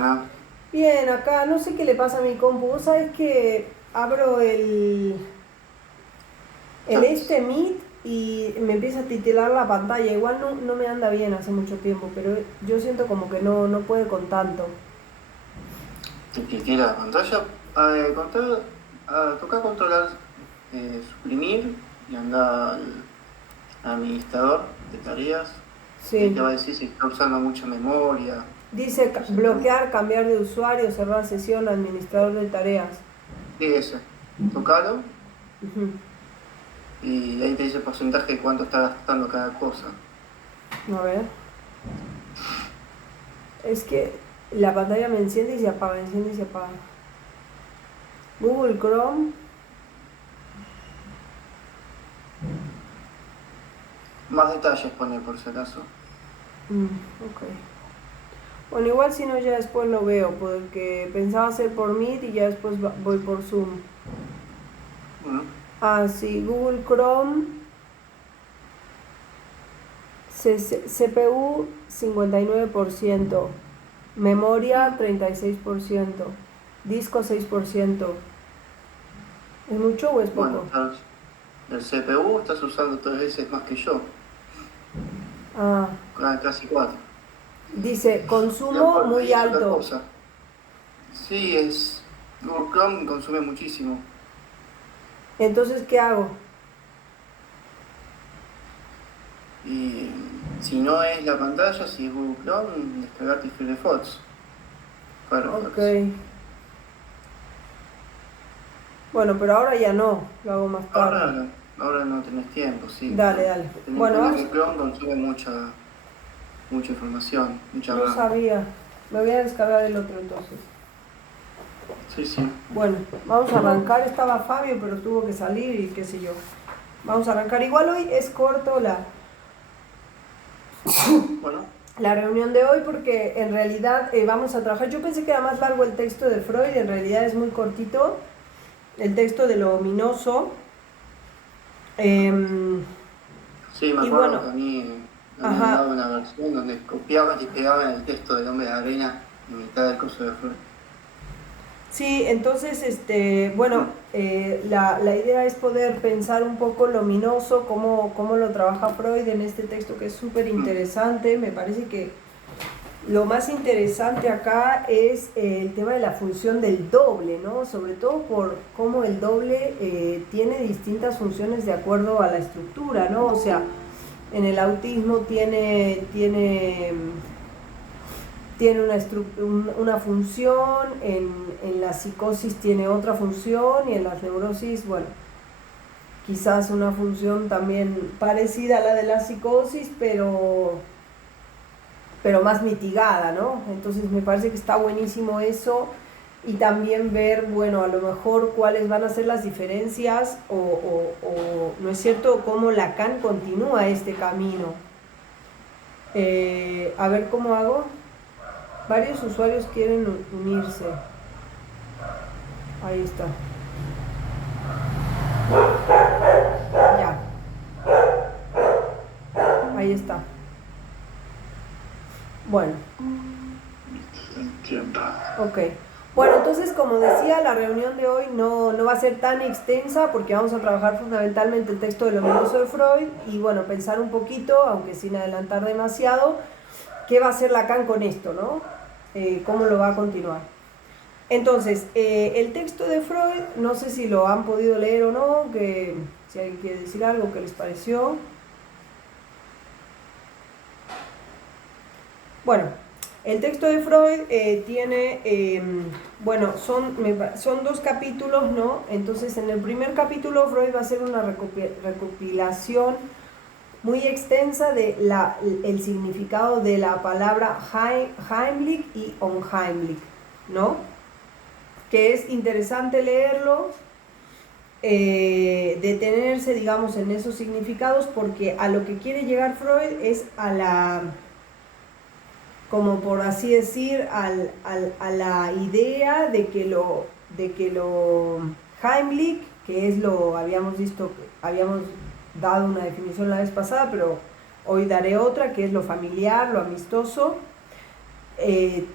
Ah, Bien, acá no sé qué le pasa a mi compu. Vos sabés que abro el chats. este Meet y me empieza a titilar la pantalla. Igual no me anda bien hace mucho tiempo, pero yo siento como que no puede con tanto. Te tira la pantalla. Toca controlar, suprimir y anda al administrador de tareas. Y ahí te Sí. va a decir si está usando mucha memoria, Dice tu CPU. bloquear, cambiar de usuario, cerrar sesión, administrador de tareas. Sí, ese. Tocalo Ujú. y ahí te dice el porcentaje de cuánto está gastando cada cosa. A ver. Es que la pantalla me enciende y se apaga, enciende y se apaga. Google Chrome. Más detalles pone por si acaso. Ok. Bueno, igual si no ya después lo veo, porque pensaba hacer por Meet y ya después voy por Zoom. Bueno, Ah, sí, Google Chrome, CPU 59%, memoria mm. 36%, disco 6%. ¿Es mucho o es Bueno, poco? el CPU estás usando 3 veces más que yo, Ah, casi 4. dice Y consumo aparte, muy y es otra alto. cosa. Sí, Google Chrome consume muchísimo. Entonces, ¿qué hago? Y si no es la pantalla, si es Google Chrome, descargarte Firefox. Ok. Firefox. Bueno, pero ahora ya no, lo hago más tarde. Ahora no tenés tiempo, sí, Dale, pero dale. ten en Bueno, cuenta vamos. que Chrome consume mucha información, mucha No RAM. sabía. Me voy a descargar el otro entonces. Sí, sí. Bueno, vamos a arrancar. Estaba Fabio, pero tuvo que salir y qué sé yo. Vamos a arrancar. Igual hoy es corto Bueno, la reunión de hoy porque en realidad vamos a trabajar. Yo pensé que era más largo el texto de Freud, en realidad es muy cortito. El texto de lo ominoso. Eh, sí, me y acuerdo bueno, que a mí me habían ajá. dado una versión donde copiaban y pegaban el texto del hombre de arena en mitad del curso de Freud. Sí, entonces, bueno, Mm, la idea es poder pensar un poco lo ominoso, cómo lo trabaja Freud en este texto que es súper mm, interesante. Me parece que lo más interesante acá es el tema de la función del doble, ¿no? Sobre todo por cómo el doble tiene distintas funciones de acuerdo a la estructura, ¿no? O sea, en el autismo tiene una función, en la psicosis tiene otra función y en las neurosis, bueno, quizás una función también parecida a la de la psicosis, pero más mitigada, ¿no? Entonces me parece que está buenísimo eso y también ver, bueno, a lo mejor cuáles van a ser las diferencias o ¿no es cierto?, cómo Lacan continúa este camino. A ver cómo hago. Varios usuarios quieren unirse. Ahí está. Ya, ahí está. Bueno, entiendo. ok. Bueno, entonces como decía, la reunión de hoy no va a ser tan extensa porque vamos a trabajar fundamentalmente el texto del ominoso de Freud y bueno, pensar un poquito, aunque sin adelantar demasiado, qué va a hacer Lacan con esto, ¿no? Cómo lo va a continuar. Entonces, el texto de Freud, no sé si lo han podido leer o no, que si alguien quiere decir algo, ¿qué les pareció? Bueno, el texto de Freud tiene, bueno, son dos capítulos, ¿no? Entonces, en el primer capítulo Freud va a hacer una recopilación muy extensa de el significado de la palabra Heimlich y Unheimlich, ¿no? Que es interesante leerlo, detenerse, digamos, en esos significados, porque a lo que quiere llegar Freud es como por así decir, a la idea de que lo Heimlich, que es lo, habíamos visto, habíamos dado una definición la vez pasada, pero hoy daré otra, que es lo familiar, lo amistoso,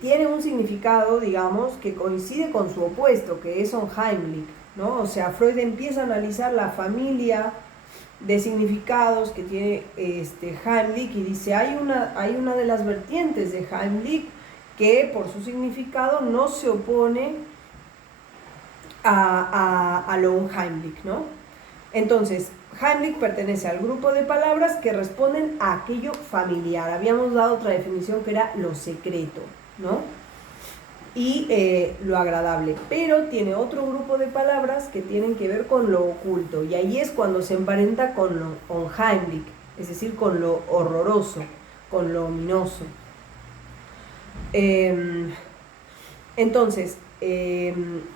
tiene un significado, digamos, que coincide con su opuesto, que es unheimlich, ¿no? O sea, Freud empieza a analizar la familia de significados que tiene Heimlich y dice, hay una de las vertientes de Heimlich que por su significado no se opone a lo unheimlich, ¿no? Entonces, Heimlich pertenece al grupo de palabras que responden a aquello familiar. Habíamos dado otra definición que era lo secreto, ¿no? Y lo agradable, pero tiene otro grupo de palabras que tienen que ver con lo oculto, y ahí es cuando se emparenta con lo unheimlich, es decir, con lo horroroso, con lo ominoso. Entonces,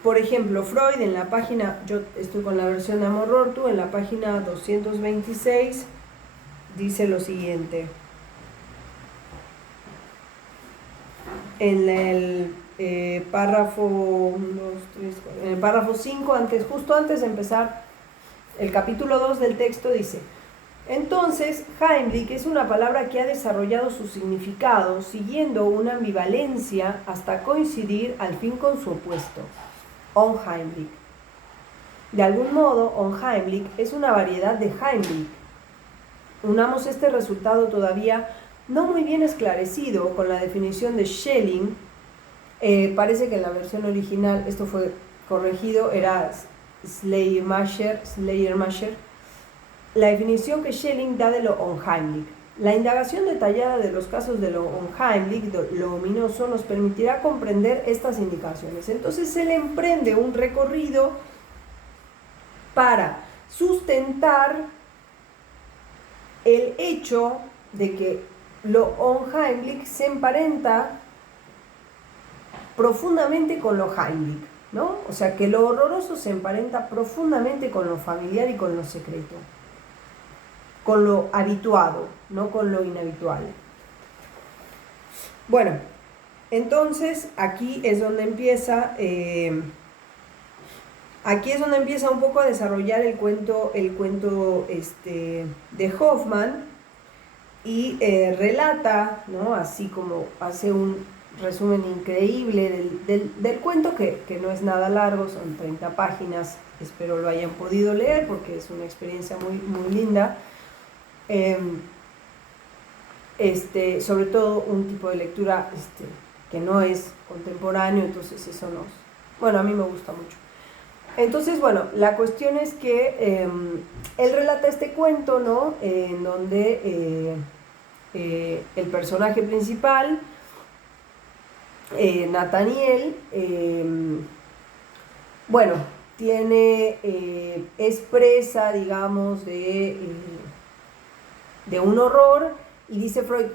por ejemplo, Freud en la página, yo estoy con la versión de Amor Rortu, en la página 226 dice lo siguiente. En el párrafo 5, justo antes de empezar el capítulo 2 del texto, dice: entonces, Heimlich es una palabra que ha desarrollado su significado siguiendo una ambivalencia hasta coincidir al fin con su opuesto, unheimlich. De algún modo, unheimlich es una variedad de Heimlich. Unamos este resultado todavía no muy bien esclarecido con la definición de Schelling. Parece que en la versión original, esto fue corregido, era Schleiermacher, la definición que Schelling da de lo unheimlich. La indagación detallada de los casos de lo unheimlich, lo ominoso, nos permitirá comprender estas indicaciones. Entonces él emprende un recorrido para sustentar el hecho de que lo unheimlich se emparenta profundamente con lo heimlich, ¿no? O sea, que lo horroroso se emparenta profundamente con lo familiar y con lo secreto, con lo habituado, no con lo inhabitual. Bueno, entonces aquí es donde empieza un poco a desarrollar el cuento de Hoffmann, y relata, ¿no? Así como hace un resumen increíble del cuento, que no es nada largo, son 30 páginas, espero lo hayan podido leer porque es una experiencia muy, muy linda. Sobre todo un tipo de lectura que no es contemporáneo, entonces eso bueno, a mí me gusta mucho. Entonces, bueno, la cuestión es que él relata este cuento, ¿no? En donde el personaje principal, Nathaniel, bueno, es presa, digamos, de un horror, y dice Freud,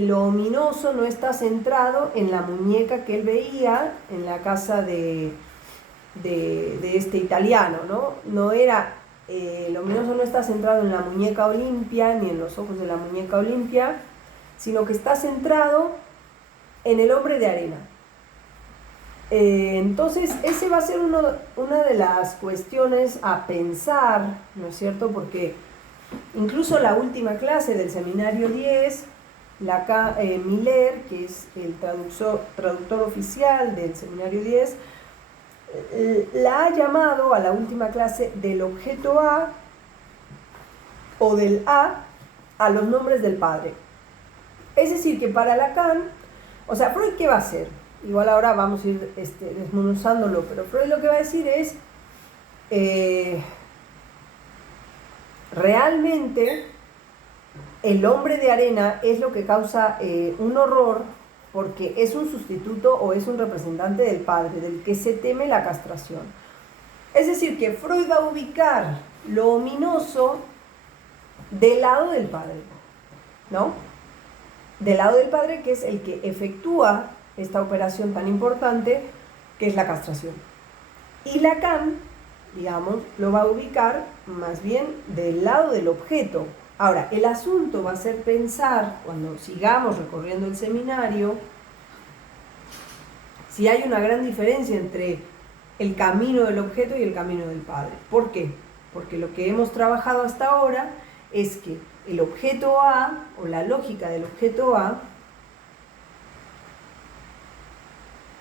lo ominoso no está centrado en la muñeca que él veía en la casa de este italiano, ¿no? No era, lo ominoso no está centrado en la muñeca Olimpia, ni en los ojos de la muñeca Olimpia, sino que está centrado en el hombre de arena. Entonces, ese va a ser una de las cuestiones a pensar, ¿no es cierto? Porque incluso la última clase del seminario 10, Miller, que es el traductor oficial del seminario 10, la ha llamado a la última clase del objeto A o del a los nombres del padre. Es decir, que para Lacan, o sea, Freud, ¿qué va a hacer? Igual ahora vamos a ir desmenuzándolo, pero Freud lo que va a decir es, realmente el hombre de arena es lo que causa un horror, porque es un sustituto o es un representante del padre, del que se teme la castración. Es decir, que Freud va a ubicar lo ominoso del lado del padre, ¿no? Del lado del padre, que es el que efectúa esta operación tan importante, que es la castración. Y Lacan, digamos, lo va a ubicar más bien del lado del objeto. Ahora, el asunto va a ser pensar, cuando sigamos recorriendo el seminario, si hay una gran diferencia entre el camino del objeto y el camino del padre. ¿Por qué? Porque lo que hemos trabajado hasta ahora es que el objeto A, o la lógica del objeto A,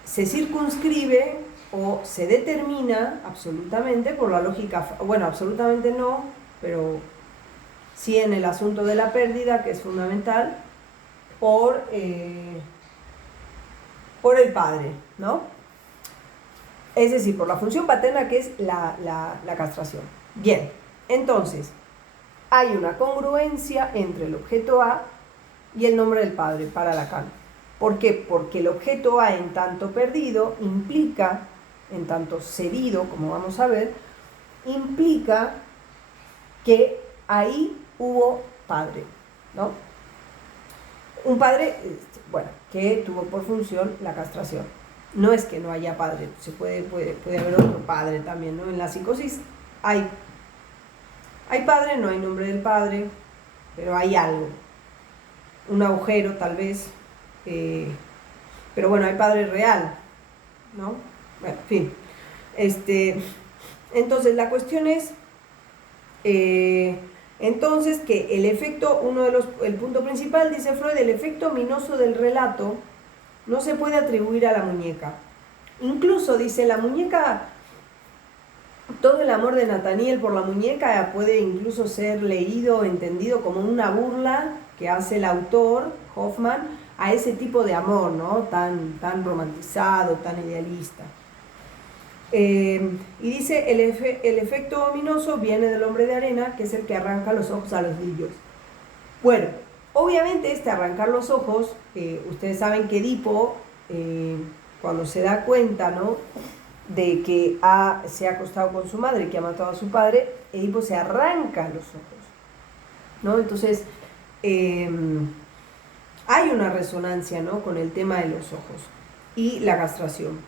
se circunscribe o se determina absolutamente por la lógica, bueno, absolutamente no, pero sí en el asunto de la pérdida, que es fundamental, por el padre, ¿no? Es decir, por la función paterna, que es la castración. Bien, entonces, hay una congruencia entre el objeto A y el nombre del padre para Lacan. ¿Por qué? Porque el objeto A, en tanto perdido, implica, en tanto cedido, como vamos a ver, implica que ahí hubo padre, ¿no? Un padre, bueno, que tuvo por función la castración. No es que no haya padre, puede haber otro padre también, ¿no? En la psicosis hay padre, no hay nombre del padre, pero hay algo. Un agujero tal vez, pero bueno, hay padre real, ¿no? Bueno, en fin. Entonces la cuestión es, entonces, que el efecto, el punto principal, dice Freud, el efecto ominoso del relato no se puede atribuir a la muñeca. Incluso, dice, la muñeca, todo el amor de Nathaniel por la muñeca puede incluso ser leído, entendido como una burla que hace el autor, Hoffman, a ese tipo de amor, ¿no? Tan romantizado, tan idealista. Y dice, el efecto ominoso viene del hombre de arena, que es el que arranca los ojos a los niños. Bueno, obviamente arrancar los ojos, ustedes saben que Edipo, cuando se da cuenta, ¿no?, de que se ha acostado con su madre, que ha matado a su padre, Edipo se arranca los ojos, ¿no? Entonces, hay una resonancia, ¿no?, con el tema de los ojos y la castración.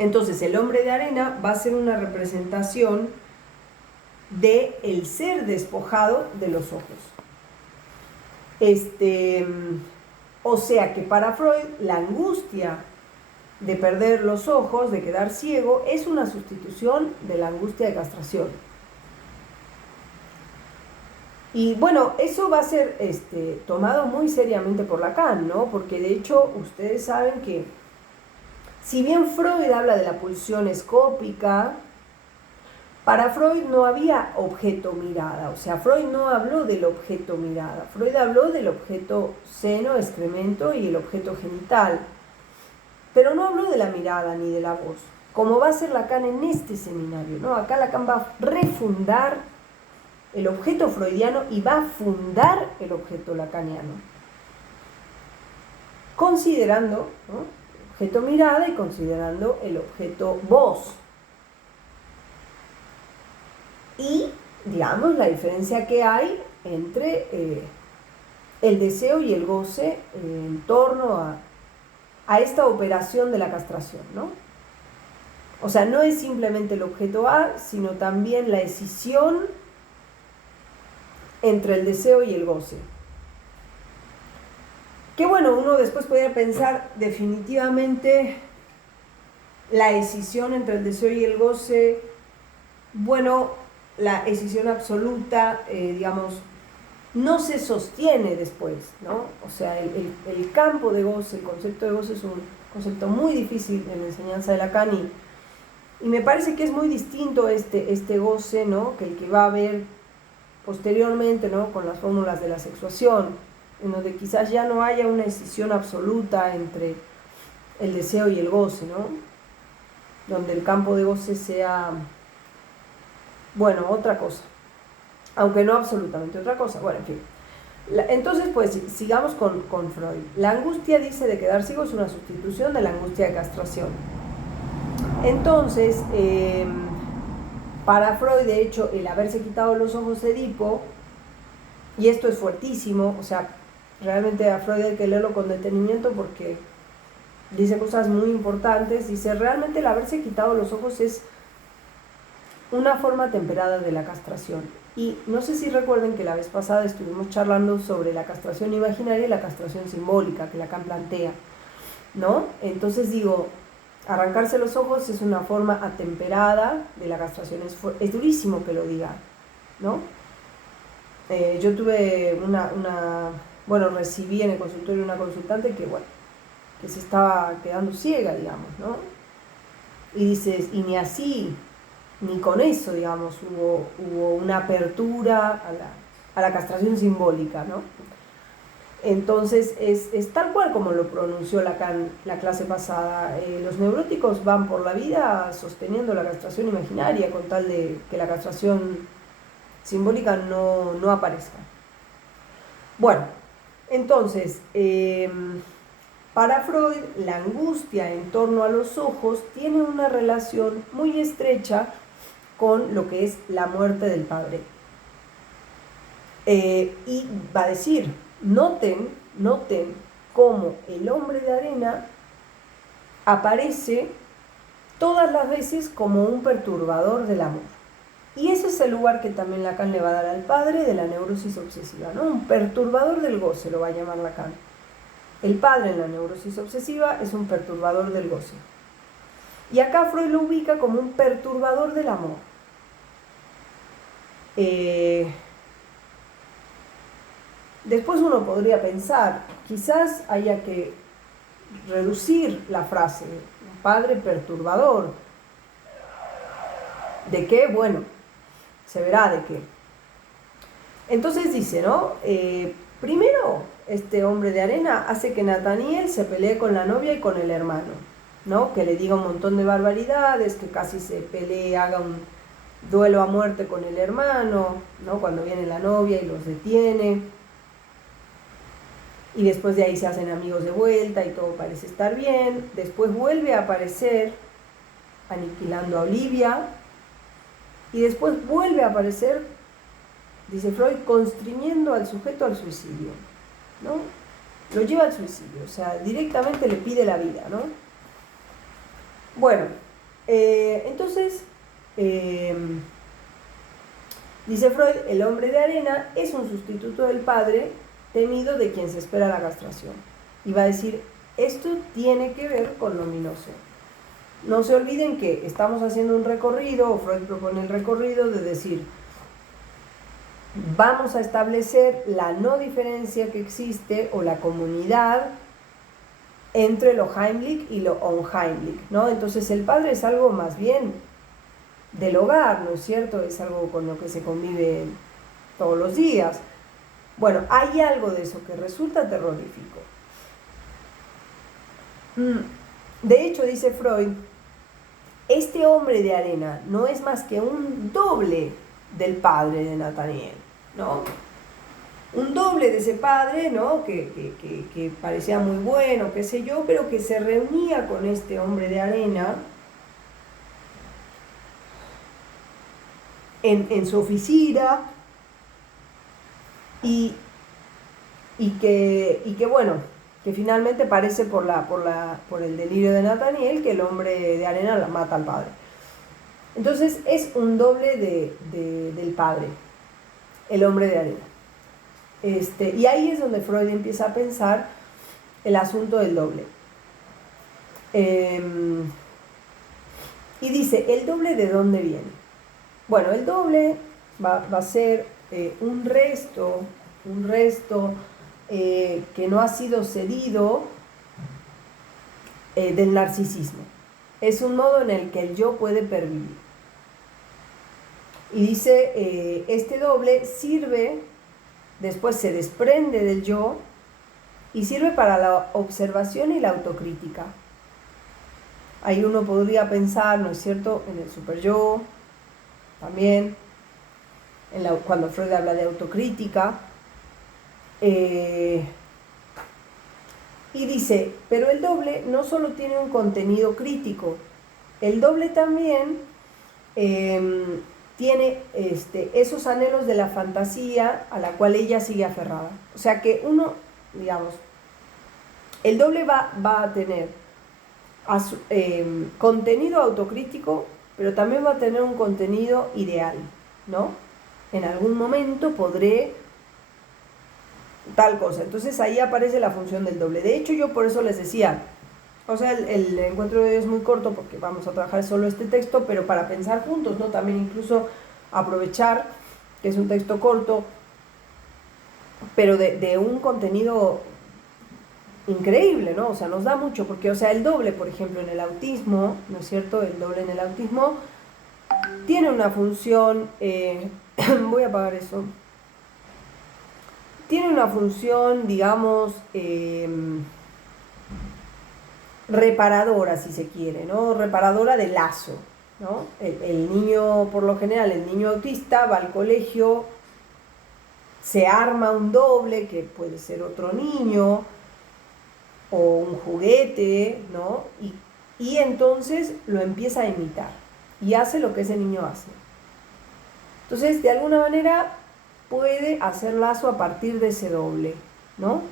Entonces, el hombre de arena va a ser una representación de el ser despojado de los ojos. O sea que para Freud la angustia de perder los ojos, de quedar ciego, es una sustitución de la angustia de castración. Y bueno, eso va a ser tomado muy seriamente por Lacan, ¿no? Porque de hecho ustedes saben que si bien Freud habla de la pulsión escópica, para Freud no había objeto mirada, o sea, Freud no habló del objeto mirada, Freud habló del objeto seno, excremento y el objeto genital, pero no habló de la mirada ni de la voz, como va a hacer Lacan en este seminario, ¿no? Acá Lacan va a refundar el objeto freudiano y va a fundar el objeto lacaniano, considerando, ¿no?, objeto mirada y considerando el objeto voz. Y, digamos, la diferencia que hay entre el deseo y el goce en torno a esta operación de la castración, ¿no? O sea, no es simplemente el objeto A, sino también la escisión entre el deseo y el goce. Que bueno, uno después podría pensar definitivamente la escisión entre el deseo y el goce, bueno, la escisión absoluta, digamos, no se sostiene después, ¿no? O sea, el campo de goce, el concepto de goce es un concepto muy difícil en la enseñanza de Lacan y me parece que es muy distinto este goce, ¿no?, que el que va a haber posteriormente, ¿no?, con las fórmulas de la sexuación, en donde quizás ya no haya una escisión absoluta entre el deseo y el goce, ¿no?, donde el campo de goce sea, bueno, otra cosa, aunque no absolutamente otra cosa. Bueno, en fin. Entonces, pues, sigamos con Freud. La angustia, dice, de quedar ciego es una sustitución de la angustia de castración. Entonces, para Freud, de hecho, el haberse quitado los ojos de Edipo, y esto es fuertísimo, o sea, realmente a Freud hay que leerlo con detenimiento porque dice cosas muy importantes. Dice, realmente el haberse quitado los ojos es una forma temperada de la castración. Y no sé si recuerden que la vez pasada estuvimos charlando sobre la castración imaginaria y la castración simbólica que Lacan plantea, ¿no? Entonces digo, arrancarse los ojos es una forma atemperada de la castración. Es durísimo que lo diga, ¿no? Yo tuve recibí en el consultorio una consultante que que se estaba quedando ciega, digamos, ¿no? Y dices, y ni así, ni con eso, digamos, hubo una apertura a la castración simbólica, ¿no? Entonces es tal cual como lo pronunció Lacan la clase pasada. Los neuróticos van por la vida sosteniendo la castración imaginaria con tal de que la castración simbólica no aparezca. Bueno, entonces, para Freud, la angustia en torno a los ojos tiene una relación muy estrecha con lo que es la muerte del padre. Y va a decir, noten cómo el hombre de arena aparece todas las veces como un perturbador del amor. Y ese es el lugar que también Lacan le va a dar al padre de la neurosis obsesiva, ¿no? Un perturbador del goce, lo va a llamar Lacan. El padre en la neurosis obsesiva es un perturbador del goce. Y acá Freud lo ubica como un perturbador del amor. Después uno podría pensar, quizás haya que reducir la frase, un padre perturbador. ¿De qué? Bueno, se verá de qué. Entonces dice, ¿no? Primero, este hombre de arena hace que Nathaniel se pelee con la novia y con el hermano, ¿no? Que le diga un montón de barbaridades, que casi se pelee, haga un duelo a muerte con el hermano, ¿no? Cuando viene la novia y los detiene. Y después de ahí se hacen amigos de vuelta y todo parece estar bien. Después vuelve a aparecer aniquilando a Olivia. Y después vuelve a aparecer, dice Freud, constriñendo al sujeto al suicidio, ¿no? Lo lleva al suicidio, o sea, directamente le pide la vida, ¿no? Bueno, entonces, dice Freud, el hombre de arena es un sustituto del padre temido de quien se espera la castración. Y va a decir, esto tiene que ver con lo ominoso. No se olviden que estamos haciendo un recorrido, o Freud propone el recorrido de decir, vamos a establecer la no diferencia que existe o la comunidad entre lo Heimlich y lo unheimlich, ¿no? Entonces el padre es algo más bien del hogar, ¿no es cierto? Es algo con lo que se convive todos los días. Bueno, hay algo de eso que resulta terrorífico. De hecho, dice Freud, este hombre de arena no es más que un doble del padre de Nathaniel, ¿no? Un doble de ese padre, ¿no? Que parecía muy bueno, qué sé yo, pero que se reunía con este hombre de arena en su oficina y que bueno, que finalmente parece por el delirio de Nathaniel que el hombre de arena mata al padre. Entonces es un doble del padre, el hombre de arena. Y ahí es donde Freud empieza a pensar el asunto del doble. Y dice, ¿el doble de dónde viene? Bueno, el doble va a ser un resto que no ha sido cedido del narcisismo. Es un modo en el que el yo puede pervivir. Y dice, este doble sirve, después se desprende del yo y sirve para la observación y la autocrítica. Ahí uno podría pensar, ¿no es cierto?, en el superyo, también, cuando Freud habla de autocrítica. Y dice, pero el doble no solo tiene un contenido crítico, el doble también tiene esos anhelos de la fantasía a la cual ella sigue aferrada. O sea que uno, digamos, el doble va a tener contenido autocrítico, pero también va a tener un contenido ideal, ¿no? En algún momento podré tal cosa. Entonces ahí aparece la función del doble. De hecho, yo por eso les decía, o sea, el encuentro de hoy es muy corto porque vamos a trabajar solo este texto, pero para pensar juntos, ¿no? También incluso aprovechar que es un texto corto, pero de un contenido increíble, ¿no? O sea, nos da mucho, porque, o sea, el doble, por ejemplo, en el autismo, ¿no es cierto? El doble en el autismo tiene una función, voy a apagar eso, tiene una función, digamos, reparadora, si se quiere, ¿no? Reparadora de lazo, ¿no? El niño, por lo general, el niño autista va al colegio, se arma un doble, que puede ser otro niño, o un juguete, ¿no? Y entonces lo empieza a imitar, y hace lo que ese niño hace. Entonces, de alguna manera, puede hacer lazo a partir de ese doble, ¿no?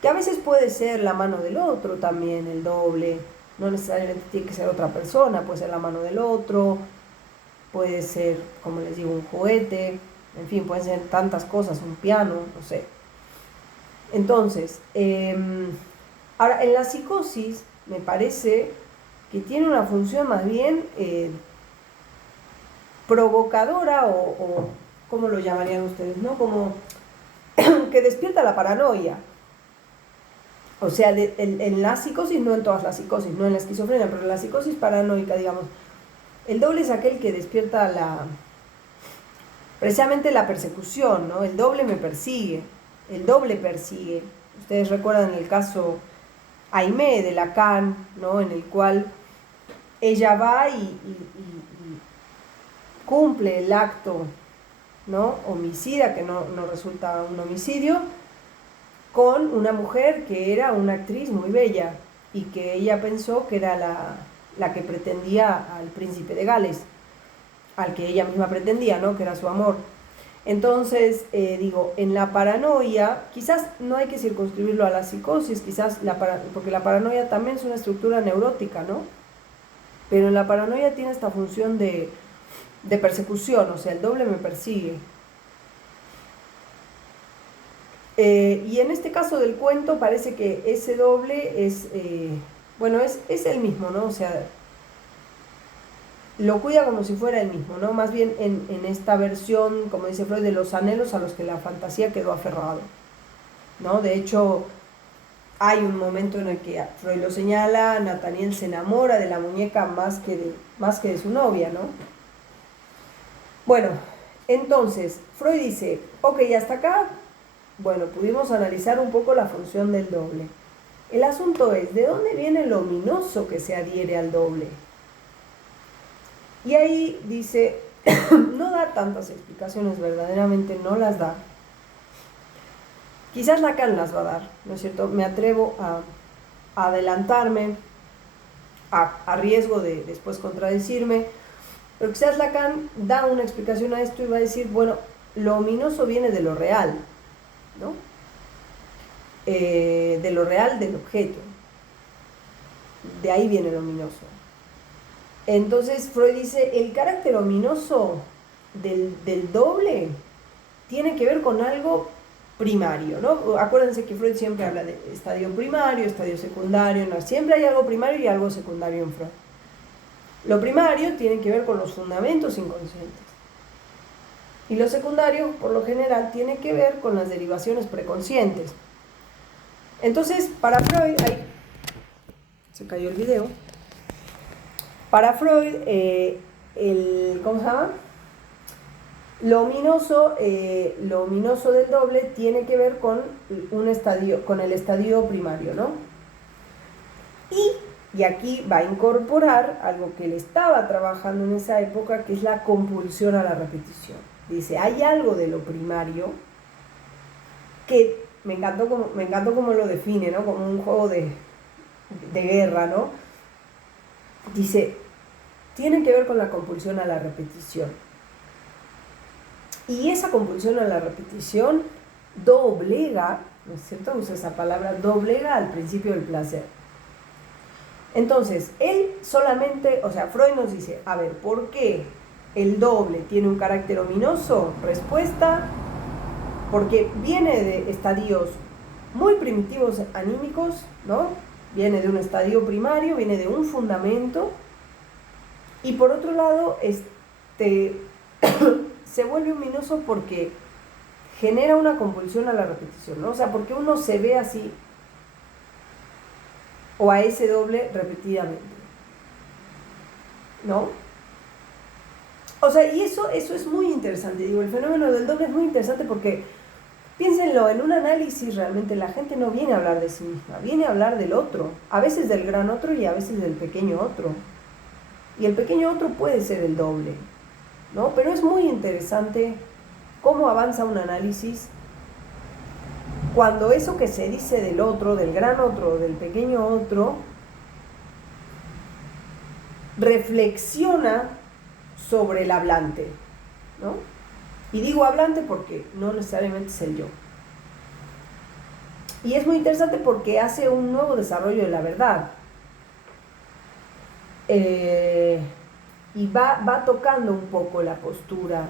Que a veces puede ser la mano del otro también, el doble, no necesariamente tiene que ser otra persona, puede ser la mano del otro, puede ser, como les digo, un juguete, en fin, pueden ser tantas cosas, un piano, no sé. Entonces, ahora, en la psicosis me parece que tiene una función más bien provocadora o, ¿cómo lo llamarían ustedes? ¿No? Como que despierta la paranoia. O sea, en la psicosis, no en todas las psicosis, no en la esquizofrenia, pero en la psicosis paranoica, digamos, el doble es aquel que despierta precisamente la persecución, ¿no? El doble me persigue, el doble persigue. Ustedes recuerdan el caso Aimé de Lacan, ¿no? En el cual ella va y cumple el acto, ¿no? Homicida, que no resulta un homicidio, con una mujer que era una actriz muy bella y que ella pensó que era la que pretendía al príncipe de Gales, al que ella misma pretendía, ¿no? Que era su amor. Entonces, digo, en la paranoia, quizás no hay que circunscribirlo a la psicosis, quizás porque la paranoia también es una estructura neurótica, ¿no? Pero en la paranoia tiene esta función de persecución, o sea, el doble me persigue. Y en este caso del cuento parece que ese doble es, bueno, es el mismo, ¿no? O sea, lo cuida como si fuera el mismo, ¿no? Más bien en esta versión, como dice Freud, de los anhelos a los que la fantasía quedó aferrado, ¿no? De hecho, hay un momento en el que Freud lo señala, Nathaniel se enamora de la muñeca más que de su novia, ¿no? Bueno, entonces, Freud dice, ok, hasta acá, bueno, pudimos analizar un poco la función del doble. El asunto es, ¿de dónde viene lo ominoso que se adhiere al doble? Y ahí dice, no da tantas explicaciones, verdaderamente no las da. Quizás Lacan las va a dar, ¿no es cierto? Me atrevo a adelantarme, a riesgo de después contradecirme, pero quizás Lacan da una explicación a esto y va a decir, bueno, lo ominoso viene de lo real, ¿no? De lo real del objeto. De ahí viene lo ominoso. Entonces Freud dice, el carácter ominoso del doble tiene que ver con algo primario, ¿no? Acuérdense que Freud siempre habla de estadio primario, estadio secundario, ¿no? Siempre hay algo primario y algo secundario en Freud. Lo primario tiene que ver con los fundamentos inconscientes. Y lo secundario, por lo general, tiene que ver con las derivaciones preconscientes. Entonces, para Freud, ahí se cayó el video. Para Freud, ¿cómo se llama? Lo ominoso del doble tiene que ver con el estadio primario, ¿no? Y aquí va a incorporar algo que él estaba trabajando en esa época, que es la compulsión a la repetición. Dice, hay algo de lo primario que me encantó como lo define, ¿no? Como un juego de guerra, ¿no? Dice, tiene que ver con la compulsión a la repetición. Y esa compulsión a la repetición doblega, ¿no es cierto? Usa esa palabra, doblega al principio del placer. Entonces, él solamente, o sea, Freud nos dice, a ver, ¿por qué el doble tiene un carácter ominoso? Respuesta, porque viene de estadios muy primitivos anímicos, ¿no? Viene de un estadio primario, viene de un fundamento, y por otro lado, se vuelve ominoso porque genera una compulsión a la repetición, ¿no? O sea, porque uno se ve así o a ese doble repetidamente, ¿no? O sea, y eso es muy interesante, digo, el fenómeno del doble es muy interesante porque, piénsenlo, en un análisis realmente la gente no viene a hablar de sí misma, viene a hablar del otro, a veces del gran otro y a veces del pequeño otro. Y el pequeño otro puede ser el doble, ¿no? Pero es muy interesante cómo avanza un análisis cuando eso que se dice del otro, del gran otro, del pequeño otro, reflexiona sobre el hablante, ¿no? Y digo hablante porque no necesariamente es el yo. Y es muy interesante porque hace un nuevo desarrollo de la verdad. Y va tocando un poco la postura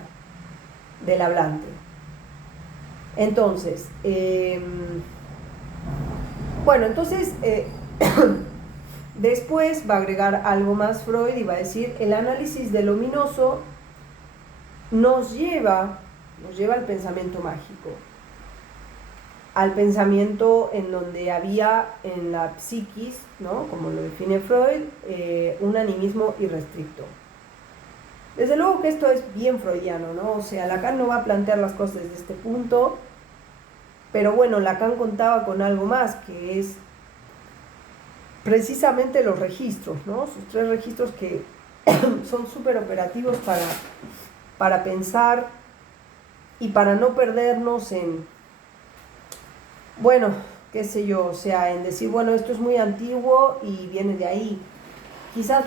del hablante. Entonces, bueno, entonces después va a agregar algo más Freud y va a decir: el análisis del ominoso nos lleva al pensamiento mágico, al pensamiento en donde había en la psiquis, ¿no?, como lo define Freud, un animismo irrestricto. Desde luego que esto es bien freudiano, ¿no? O sea, Lacan no va a plantear las cosas desde este punto, pero bueno, Lacan contaba con algo más, que es precisamente los registros, ¿no? Sus 3 registros que son súper operativos para pensar y para no perdernos en, bueno, qué sé yo, o sea, en decir, bueno, esto es muy antiguo y viene de ahí. Quizás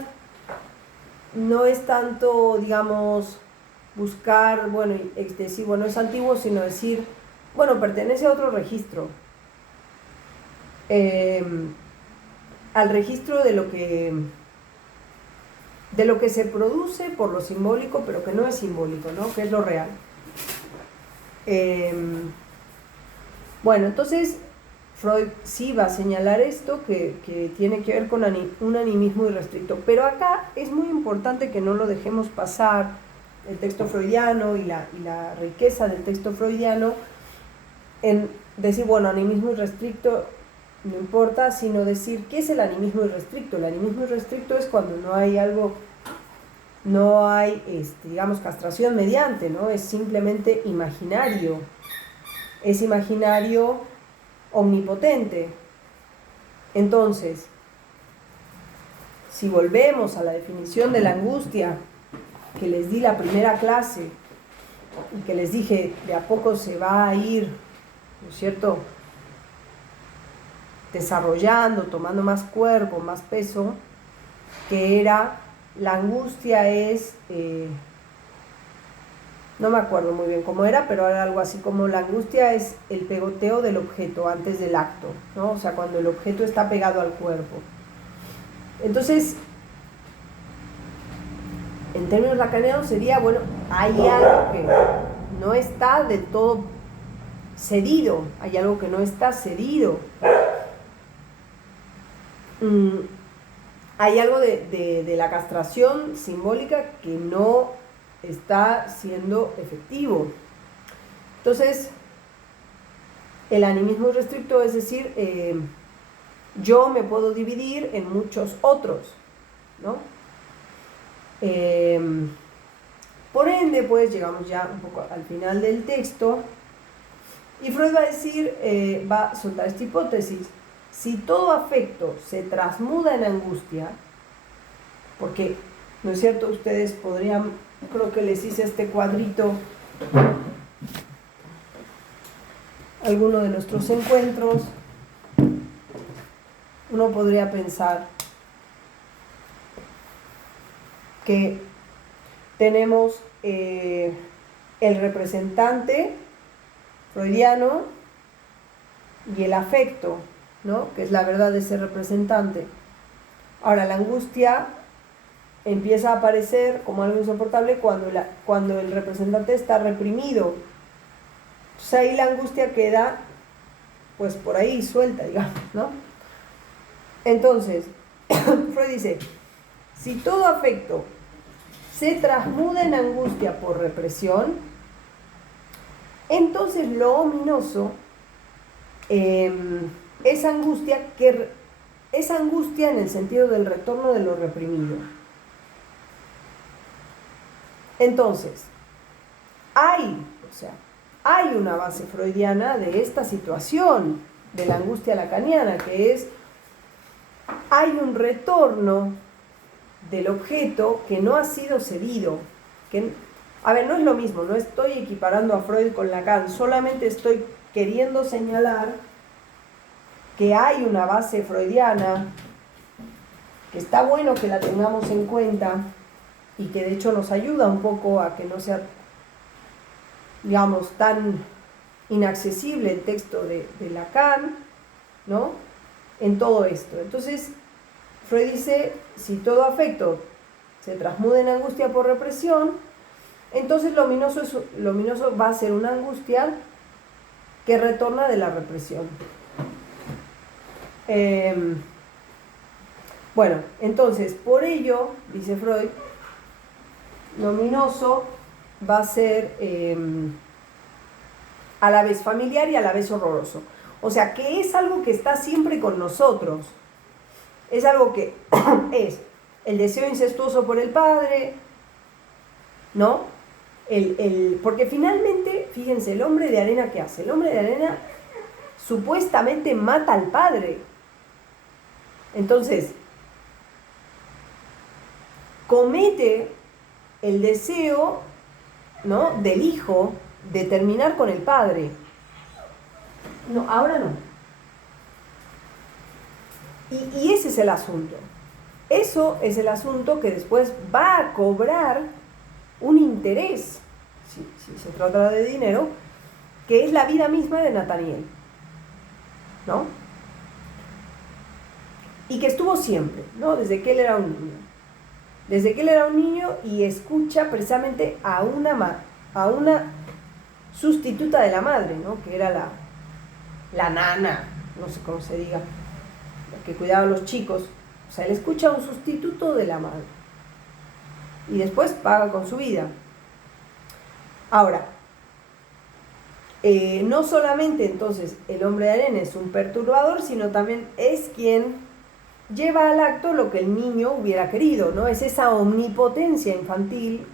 no es tanto, digamos, buscar, bueno, decir, bueno, es antiguo, sino decir, bueno, pertenece a otro registro. Al registro de lo que se produce por lo simbólico, pero que no es simbólico, ¿no?, que es lo real. Bueno, entonces Freud sí va a señalar esto, que tiene que ver con un animismo irrestricto, pero acá es muy importante que no lo dejemos pasar, el texto freudiano y la riqueza del texto freudiano, en decir, bueno, animismo irrestricto no importa, sino decir, ¿qué es el animismo irrestricto? El animismo irrestricto es cuando no hay algo, no hay, digamos, castración mediante, ¿no? Es simplemente imaginario, es imaginario omnipotente. Entonces, si volvemos a la definición de la angustia que les di la primera clase y que les dije de a poco se va a ir, ¿no es cierto?, desarrollando, tomando más cuerpo, más peso, que era, la angustia es, no me acuerdo muy bien cómo era, pero era algo así como la angustia es el pegoteo del objeto antes del acto, ¿no? O sea, cuando el objeto está pegado al cuerpo. Entonces, en términos lacanianos sería, bueno, hay algo que no está del todo cedido, hay algo que no está cedido. Hay algo de la castración simbólica que no está siendo efectivo. Entonces, el animismo irrestricto es decir, yo me puedo dividir en muchos otros, ¿no? Por ende, pues llegamos ya un poco al final del texto y Freud va a decir, va a soltar esta hipótesis: si todo afecto se transmuda en angustia, porque, ¿no es cierto?, ustedes podrían, creo que les hice este cuadrito, alguno de nuestros encuentros, uno podría pensar que tenemos el representante freudiano y el afecto, ¿no?, que es la verdad de ese representante. Ahora, la angustia empieza a aparecer como algo insoportable cuando el representante está reprimido. Entonces ahí la angustia queda, pues, por ahí suelta, digamos, ¿no? Entonces, Freud dice, si todo afecto se transmuda en angustia por represión, entonces lo ominoso es angustia es angustia en el sentido del retorno de lo reprimido. Entonces, hay una base freudiana de esta situación de la angustia lacaniana, que es, hay un retorno del objeto que no ha sido cedido. A ver, no es lo mismo, no estoy equiparando a Freud con Lacan, solamente estoy queriendo señalar que hay una base freudiana, que está bueno que la tengamos en cuenta y que de hecho nos ayuda un poco a que no sea, digamos, tan inaccesible el texto de Lacan, ¿no? En todo esto. Entonces, Freud dice, si todo afecto se transmuda en angustia por represión, entonces lo ominoso va a ser una angustia que retorna de la represión. Bueno, entonces, por ello, dice Freud, lo ominoso va a ser a la vez familiar y a la vez horroroso. O sea, que es algo que está siempre con nosotros. Es algo que es el deseo incestuoso por el padre, ¿no? Porque finalmente, fíjense, el hombre de arena, ¿qué hace? El hombre de arena supuestamente mata al padre. Entonces, comete el deseo, ¿no?, del hijo de terminar con el padre. No, ahora no. Y ese es el asunto. Eso es el asunto que después va a cobrar un interés, si se trata de dinero, que es la vida misma de Nathaniel, ¿no? Y que estuvo siempre, ¿no? Desde que él era un niño. Desde que él era un niño y escucha precisamente a una sustituta de la madre, ¿no? Que era la nana, no sé cómo se diga, la que cuidaba a los chicos. O sea, él escucha a un sustituto de la madre. Y después paga con su vida. Ahora, no solamente entonces el hombre de arena es un perturbador, sino también es quien lleva al acto lo que el niño hubiera querido, ¿no? Es esa omnipotencia infantil,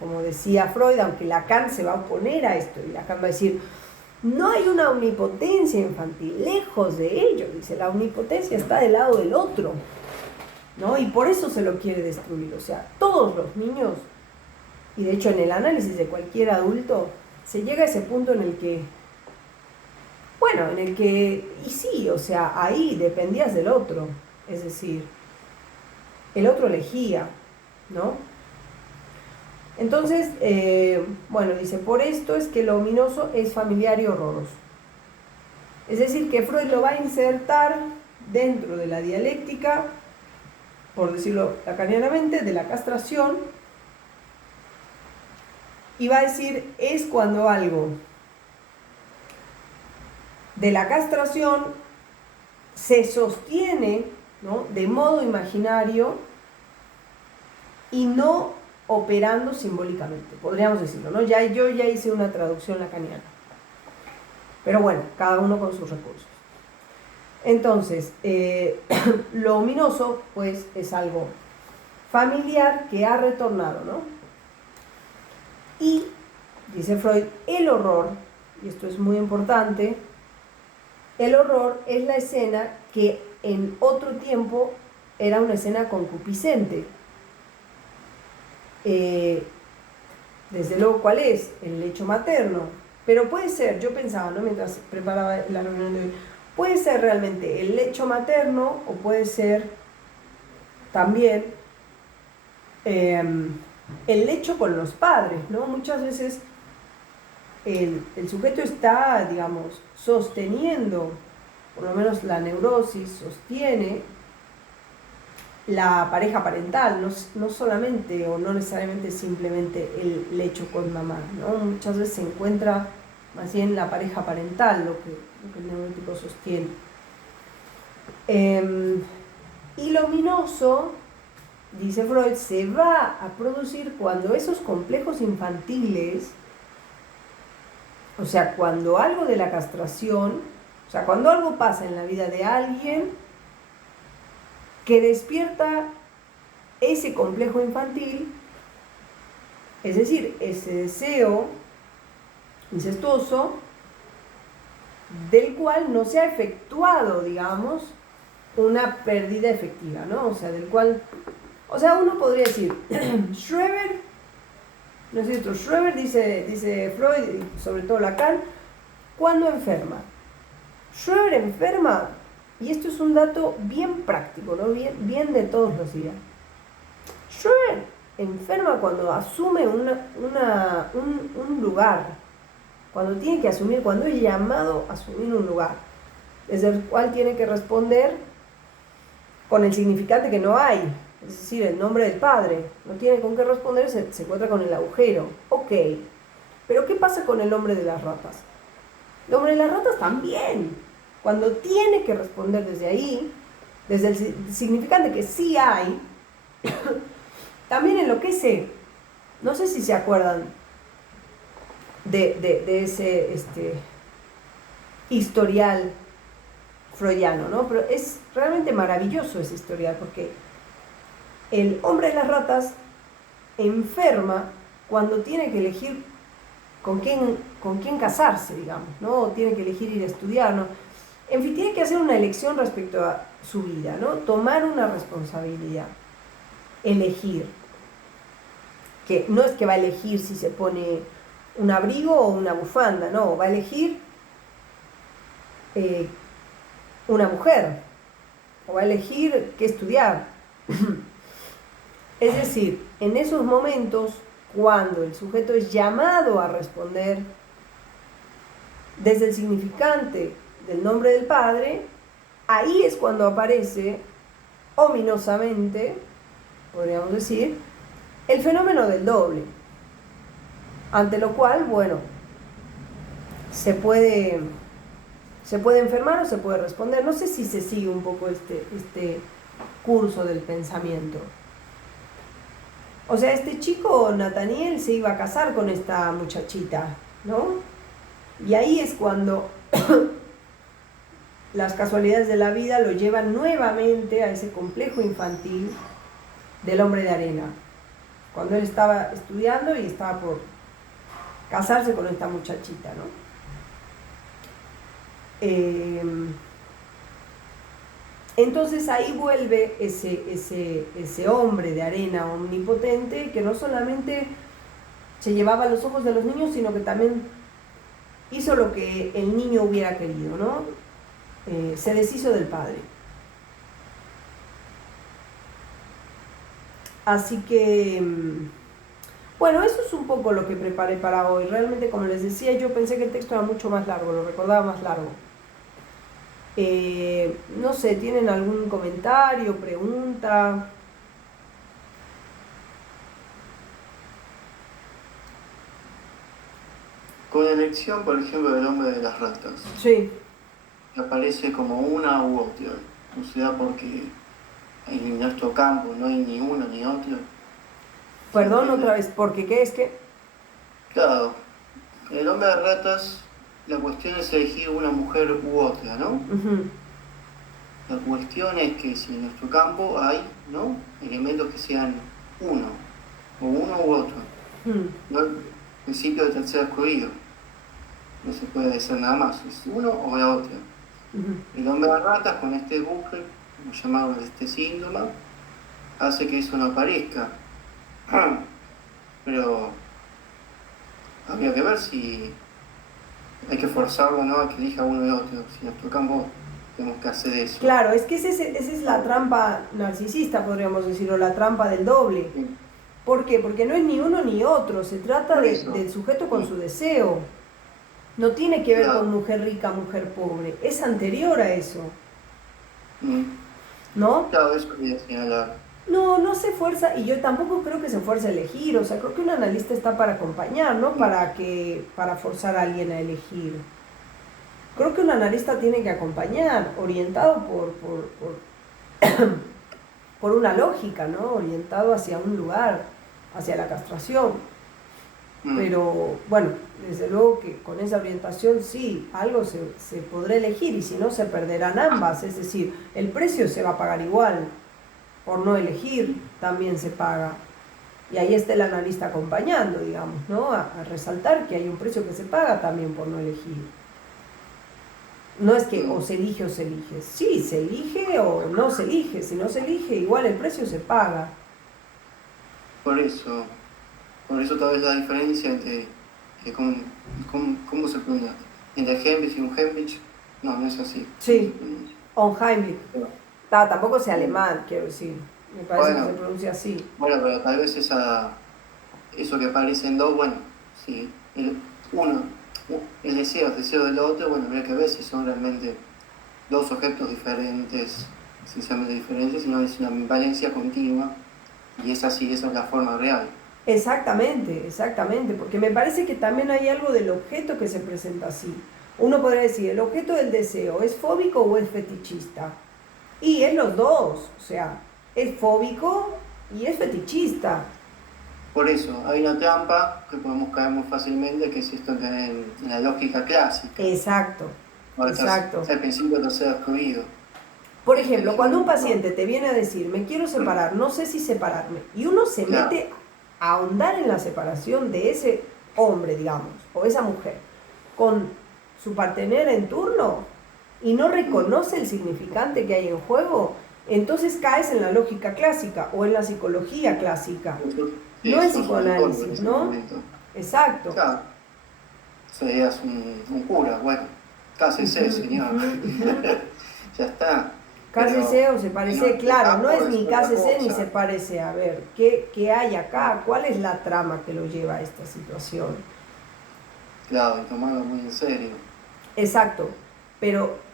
como decía Freud, aunque Lacan se va a oponer a esto, y Lacan va a decir, no hay una omnipotencia infantil, lejos de ello, dice, la omnipotencia está del lado del otro, ¿no? Y por eso se lo quiere destruir. O sea, todos los niños, y de hecho en el análisis de cualquier adulto, se llega a ese punto en el que, y sí, o sea, ahí dependías del otro, es decir, el otro elegía, ¿no? Entonces, dice, por esto es que lo ominoso es familiar y horroroso. Es decir, que Freud lo va a insertar dentro de la dialéctica, por decirlo lacanianamente, de la castración, y va a decir, es cuando algo de la castración se sostiene, ¿no?, de modo imaginario y no operando simbólicamente, podríamos decirlo, ¿no? Yo ya hice una traducción lacaniana, pero bueno, cada uno con sus recursos. Entonces, lo ominoso, pues, es algo familiar que ha retornado, ¿no? Y, dice Freud, el horror, y esto es muy importante, el horror es la escena que en otro tiempo era una escena concupiscente. Desde luego, ¿cuál es? El lecho materno. Pero puede ser, yo pensaba, ¿no?, mientras preparaba la reunión de hoy, puede ser realmente el lecho materno o puede ser también el lecho con los padres, ¿no? Muchas veces el sujeto está, digamos, sosteniendo, por lo menos la neurosis sostiene la pareja parental, no solamente o no necesariamente simplemente el lecho con mamá, ¿no? Muchas veces se encuentra más bien la pareja parental lo que el neurótico sostiene. Y lo ominoso, dice Freud, se va a producir cuando esos complejos infantiles, o sea, cuando algo de la castración, o sea, cuando algo pasa en la vida de alguien que despierta ese complejo infantil, es decir, ese deseo incestuoso del cual no se ha efectuado, digamos, una pérdida efectiva, ¿no? O sea, del cual, o sea, uno podría decir, Schreber, ¿no es cierto? Schreber dice Freud, y sobre todo Lacan, ¿cuándo enferma? Schreber enferma, y esto es un dato bien práctico, ¿no? Bien de todos los días. Schreber enferma cuando asume un lugar, cuando tiene que asumir, cuando es llamado a asumir un lugar, desde el cual tiene que responder con el significante que no hay, es decir, el nombre del padre, no tiene con qué responder, se encuentra con el agujero. Ok, pero ¿qué pasa con el hombre de las ratas? El hombre de las ratas también, cuando tiene que responder desde ahí, desde el significante que sí hay, también enloquece. No sé si se acuerdan de ese historial freudiano, ¿no? Pero es realmente maravilloso ese historial, porque el hombre de las ratas enferma cuando tiene que elegir con quién casarse, digamos, ¿no? O tiene que elegir ir a estudiar, ¿no? En fin, tiene que hacer una elección respecto a su vida, ¿no? Tomar una responsabilidad, elegir. Que no es que va a elegir si se pone un abrigo o una bufanda, no, va a elegir una mujer, o va a elegir qué estudiar. Es decir, en esos momentos, cuando el sujeto es llamado a responder desde el significante del nombre del padre, ahí es cuando aparece ominosamente, podríamos decir, el fenómeno del doble, ante lo cual, bueno, se puede enfermar o se puede responder. No sé si se sigue un poco este curso del pensamiento. O sea, este chico, Nathaniel, se iba a casar con esta muchachita, ¿no? Y ahí es cuando las casualidades de la vida lo llevan nuevamente a ese complejo infantil del hombre de arena. Cuando él estaba estudiando y estaba por casarse con esta muchachita, ¿no? Entonces ahí vuelve ese hombre de arena omnipotente que no solamente se llevaba los ojos de los niños, sino que también hizo lo que el niño hubiera querido, ¿no? Se deshizo del padre. Así que, bueno, eso es un poco lo que preparé para hoy. Realmente, como les decía, yo pensé que el texto era mucho más largo, lo recordaba más largo. No sé, ¿tienen algún comentario, pregunta? Con la elección, por ejemplo, del hombre de las ratas, Sí. aparece como una u otra. O sea, porque en nuestro campo no hay ni uno ni otro. Perdón, otra vez, porque ¿qué es que? Claro, el hombre de ratas, la cuestión es elegir una mujer u otra, ¿no? Uh-huh. La cuestión es que si en nuestro campo hay, ¿no?, elementos que sean uno, o uno u otro. ¿No? El principio de tercer excluido. No se puede decir nada más, es uno o la otra. Uh-huh. El hombre de ratas, con este bucle, como llamamos este síndrome, hace que eso no aparezca. Pero habría que ver si hay que forzarlo, ¿no?, a que elija uno y otro. Si en nuestro campo tenemos que hacer eso. Claro, es que esa es la trampa narcisista, podríamos decirlo, la trampa del doble. Sí. ¿Por qué? Porque no es ni uno ni otro, se trata del sujeto con su deseo. No tiene que ver con mujer rica, mujer pobre, es anterior a eso. ¿No? Claro, eso quería señalar. No se fuerza, y yo tampoco creo que se fuerce a elegir, o sea, creo que un analista está para acompañar, no para forzar a alguien a elegir. Creo que un analista tiene que acompañar, orientado por una lógica, ¿no? Orientado hacia un lugar, hacia la castración. Pero, bueno, desde luego que con esa orientación sí, algo se podrá elegir, y si no se perderán ambas, es decir, el precio se va a pagar igual. por no elegir también se paga. Y ahí está el analista acompañando, digamos, ¿no? A resaltar que hay un precio que se paga también por no elegir. No es que o se elige o se elige. Sí, se elige o no se elige. Si no se elige, igual el precio se paga. Por eso tal vez la diferencia entre ¿cómo se pronuncia? Entre Heimlich y un Heimlich, no es así. Sí, Unheimlich. Tampoco sea alemán, quiero decir. Me parece que se pronuncia así. Bueno, pero tal vez eso que parecen dos, bueno, sí. El deseo del otro, bueno, habría que ver si son realmente dos objetos diferentes, esencialmente diferentes, sino es una valencia continua, y es así, esa es la forma real. Exactamente, porque me parece que también hay algo del objeto que se presenta así. Uno podría decir, ¿el objeto del deseo es fóbico o es fetichista? Y es los dos, o sea, es fóbico y es fetichista. Por eso, hay una trampa que podemos caer muy fácilmente, que es esto en la lógica clásica. Exacto. Al principio no se ha excluido. Por ejemplo, cuando un paciente te viene a decir, me quiero separar, no sé si separarme, y uno se mete a ahondar en la separación de ese hombre, digamos, o esa mujer, con su partener en turno, y no reconoce el significante que hay en juego, entonces caes en la lógica clásica o en la psicología clásica. Sí, no es psicoanálisis, ¿no? Exacto. Claro. Serías un cura, bueno, cásese, señor. Ya está. Cásese o se parece, claro, no es ni cásese ni se parece. A ver, ¿qué hay acá? ¿Cuál es la trama que lo lleva a esta situación? Claro, y tomarlo muy en serio. Exacto, pero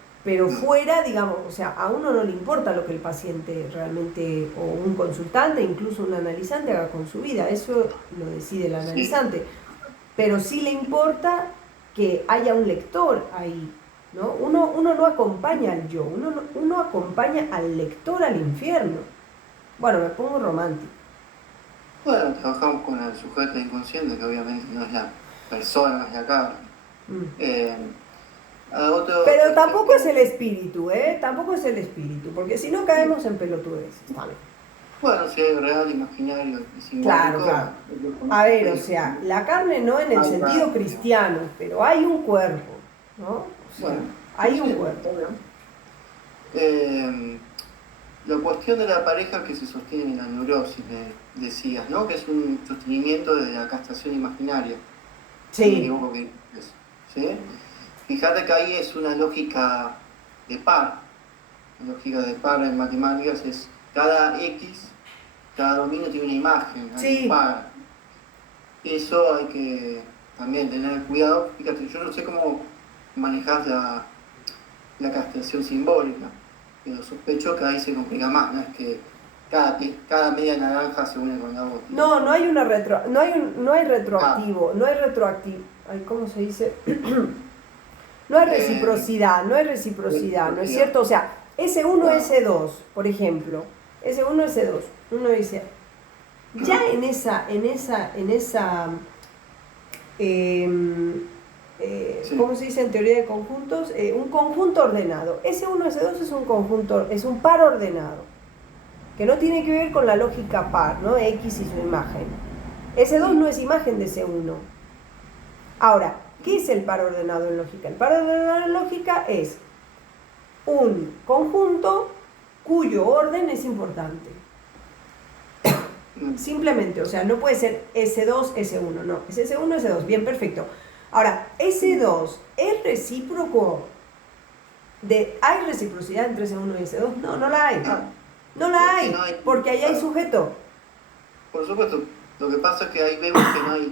fuera, digamos, o sea, a uno no le importa lo que el paciente realmente, o un consultante, incluso un analizante haga con su vida, eso lo decide el analizante, sí. Pero sí le importa que haya un lector ahí, ¿no? Uno no acompaña al yo, uno acompaña al lector al infierno. Bueno, me pongo romántico. Bueno, trabajamos con el sujeto inconsciente, que obviamente no es la persona, no es la carne. Pero tampoco es el espíritu, tampoco es el espíritu, porque si no caemos en pelotudeces también. Bueno, si hay real, imaginario y simbólico. Claro. A ver, o sea, la carne no en el sentido cristiano, pero hay un cuerpo, ¿no? O sea, bueno, hay un cuerpo. La cuestión de la pareja que se sostiene en la neurosis, decías, ¿no? Que es un sostenimiento de la castración imaginaria. Sí. ¿Sí? Fíjate que ahí es una lógica de par. La lógica de par en matemáticas es cada X, cada dominio tiene una imagen, sí. Un par. Eso hay que también tener cuidado. Fíjate, yo no sé cómo manejar la castración simbólica, pero sospecho que ahí se complica más, ¿no? Es que cada media naranja se une con la otra. No hay retroactivo, no hay retroactivo. Ay, ¿cómo se dice? No hay reciprocidad, ¿no es cierto? O sea, S1, S2, por ejemplo, S1, S2, uno dice, ya en esa ¿cómo se dice en teoría de conjuntos? Un conjunto ordenado. S1, S2 es un conjunto, es un par ordenado, que no tiene que ver con la lógica par, ¿no? X y su imagen. S2 no es imagen de S1. Ahora, ¿qué es el par ordenado en lógica? El par ordenado en lógica es un conjunto cuyo orden es importante. Simplemente, o sea, no puede ser S2, S1, no, es S1, S2, bien, perfecto. Ahora, S2 es recíproco, ¿hay reciprocidad entre S1 y S2? No, no la hay. No la hay, porque ahí hay sujeto. Por supuesto, lo que pasa es que ahí vemos que no hay,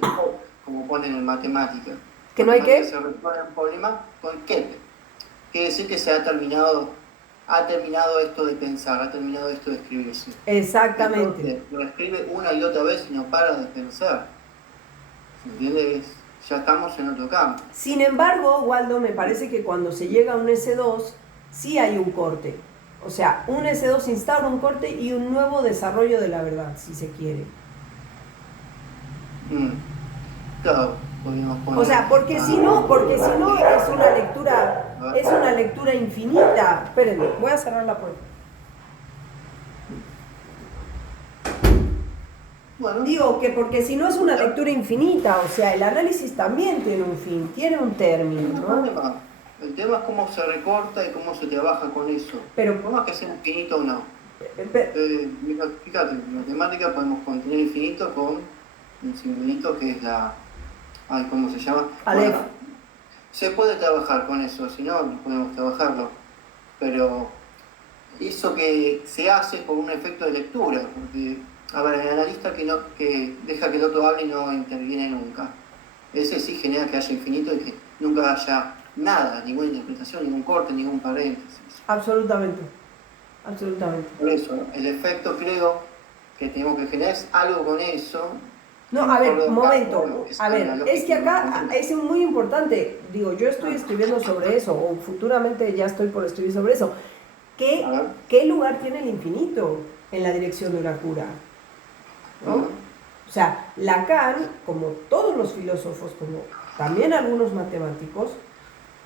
como ponen en matemáticas. ¿Que no hay qué? Se resuelve un problema con qué. Quiere decir que ha terminado esto de pensar, ha terminado esto de escribirse. Exactamente. Entonces, lo escribe una y otra vez y no para de pensar. ¿Entiendes? Ya estamos en otro campo. Sin embargo, Waldo, me parece que cuando se llega a un S2, sí hay un corte. O sea, un S2 instaura un corte y un nuevo desarrollo de la verdad, si se quiere. Claro, podríamos poner... O sea, porque si no es una lectura infinita. Espérenme, voy a cerrar la puerta. Bueno, Digo que porque si no es una lectura infinita, o sea, el análisis también tiene un fin, tiene un término, ¿no? El tema es cómo se recorta y cómo se trabaja con eso. Pero, Por más que sea infinito o no. Mira, fíjate, en matemática podemos contener infinito con un simbolito que es la... Ay, ¿cómo se llama? Aleph. Bueno, se puede trabajar con eso, si no, no podemos trabajarlo. Pero eso que se hace por un efecto de lectura, porque, a ver, el analista que deja que el otro hable y no interviene nunca. Ese sí genera que haya infinito y que nunca haya nada, ninguna interpretación, ningún corte, ningún paréntesis. Absolutamente, absolutamente. Por eso, el efecto creo que tenemos que generar es algo con eso. No, a ver, un momento, a ver, es que acá es muy importante, digo, yo estoy escribiendo sobre eso, o futuramente ya estoy por escribir sobre eso. ¿Qué lugar tiene el infinito en la dirección de una cura? ¿No? O sea, Lacan, como todos los filósofos, como también algunos matemáticos,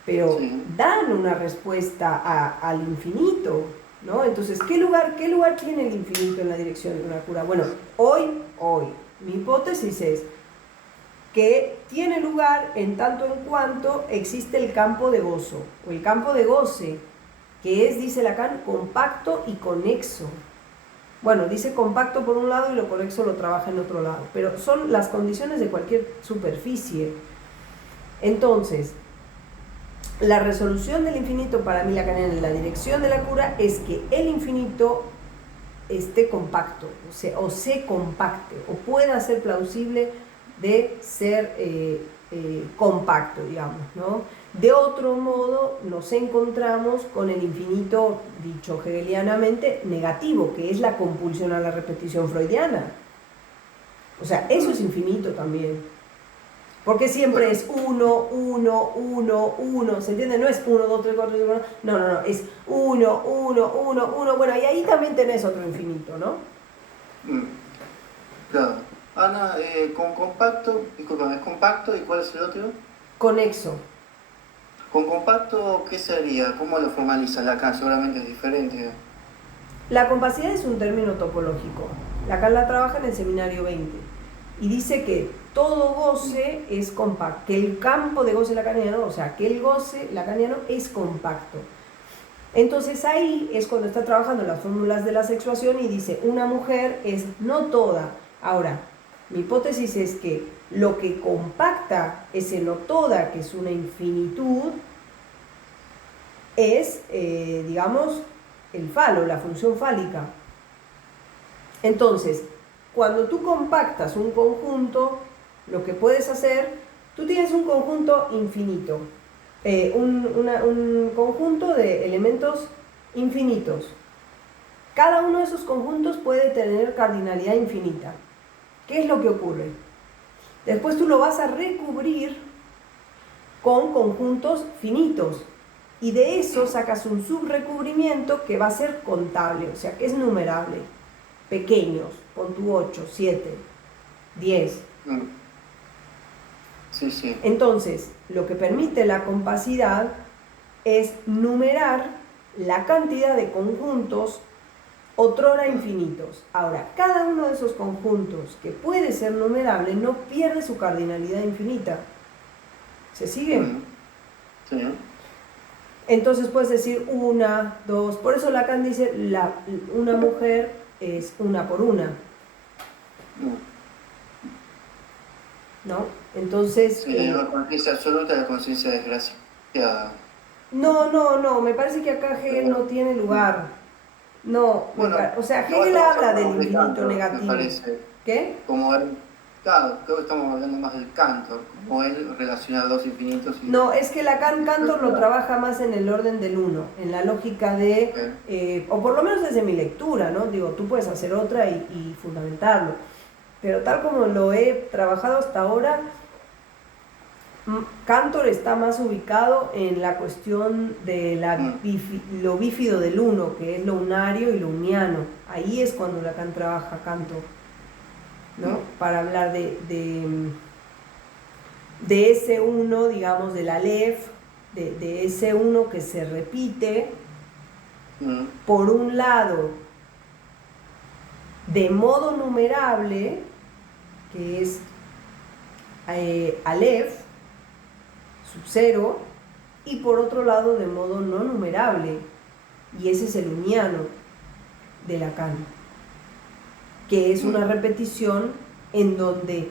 pero dan una respuesta al infinito, ¿no? Entonces, ¿qué lugar tiene el infinito en la dirección de una cura? Bueno, hoy, mi hipótesis es que tiene lugar en tanto en cuanto existe el campo de gozo, o el campo de goce, que es, dice Lacan, compacto y conexo. Bueno, dice compacto por un lado y lo conexo lo trabaja en otro lado, pero son las condiciones de cualquier superficie. Entonces, la resolución del infinito para mí lacaniana en la dirección de la cura es que el infinito esté compacto, o se compacte, o pueda ser plausible de ser compacto, digamos, ¿no? De otro modo, nos encontramos con el infinito, dicho hegelianamente, negativo, que es la compulsión a la repetición freudiana. O sea, eso es infinito también. Porque siempre es 1, 1, 1, 1, ¿se entiende? No es 1, 2, 3, 4, 5, 1, no, es 1, 1, 1, 1, bueno, y ahí también tenés otro infinito, ¿no? Claro. Ana, con compacto, disculpa, ¿es compacto y cuál es el otro? Conexo. Con compacto, ¿qué sería? ¿Cómo lo formaliza Lacan? Seguramente es diferente. La compacidad es un término topológico. Lacan la trabaja en el seminario 20 y dice que todo goce es compacto, que el campo de goce lacaniano, o sea, que el goce lacaniano es compacto. Entonces ahí es cuando está trabajando las fórmulas de la sexuación y dice, una mujer es no toda. Ahora, mi hipótesis es que lo que compacta ese no toda, que es una infinitud, es, digamos, el falo, la función fálica. Entonces, cuando tú compactas un conjunto, lo que puedes hacer, tú tienes un conjunto infinito, un conjunto de elementos infinitos. Cada uno de esos conjuntos puede tener cardinalidad infinita. ¿Qué es lo que ocurre? Después tú lo vas a recubrir con conjuntos finitos y de eso sacas un subrecubrimiento que va a ser contable, o sea que es numerable. Pequeños, pon tu 8, 7, 10. Sí. Entonces, lo que permite la compacidad es numerar la cantidad de conjuntos otrora infinitos. Ahora, cada uno de esos conjuntos que puede ser numerable no pierde su cardinalidad infinita. ¿Se sigue? Sí. Entonces puedes decir 1, 2, por eso Lacan dice una mujer es 1 por 1. ¿No? Entonces... la conciencia absoluta, la conciencia desgraciada. No, me parece que acá Hegel no tiene lugar. No, bueno, o sea, Hegel habla del infinito canto, negativo. Me parece. ¿Qué? Como él, claro, creo que estamos hablando más del Cantor, como él relaciona dos infinitos. No, es que Lacan Cantor lo trabaja más en el orden del uno, en la lógica de, o por lo menos desde mi lectura, ¿no? Digo, tú puedes hacer otra y fundamentarlo. Pero tal como lo he trabajado hasta ahora, Cantor está más ubicado en la cuestión de lo bífido del uno, que es lo unario y lo uniano. Ahí es cuando Lacan trabaja Cantor, ¿no? Para hablar de ese uno, digamos, del Aleph, de ese uno que se repite, por un lado, de modo numerable, que es Aleph, sub 0, y por otro lado de modo no numerable, y ese es el uniano de Lacan, que es una repetición en donde